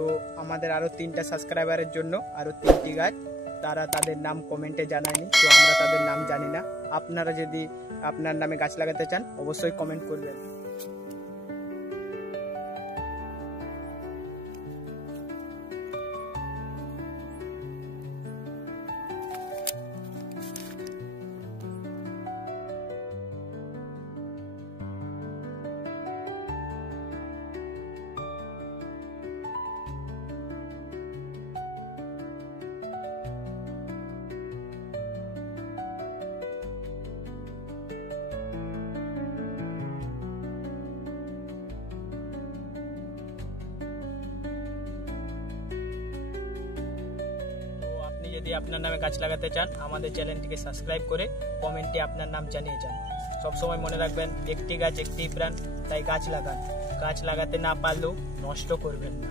তো আমাদের আরও 3টা সাবস্ক্রাইবারের জন্য আরও 3টি গাছ, তারা তাদের নাম কমেন্টে জানায়নি, তো আমরা তাদের নাম জানি না। আপনারা যদি আপনার নামে গাছ লাগাতে চান অবশ্যই কমেন্ট করবেন। যদি আপনার নামে গাছ লাগাতে চান আমাদের চ্যানেলটিকে সাবস্ক্রাইব করে কমেন্টে আপনার নাম জানিয়ে যান। সবসময় মনে রাখবেন, একটি গাছ একটি প্রাণ, তাই গাছ লাগান। গাছ লাগাতে না পারলেও নষ্ট করবেন না।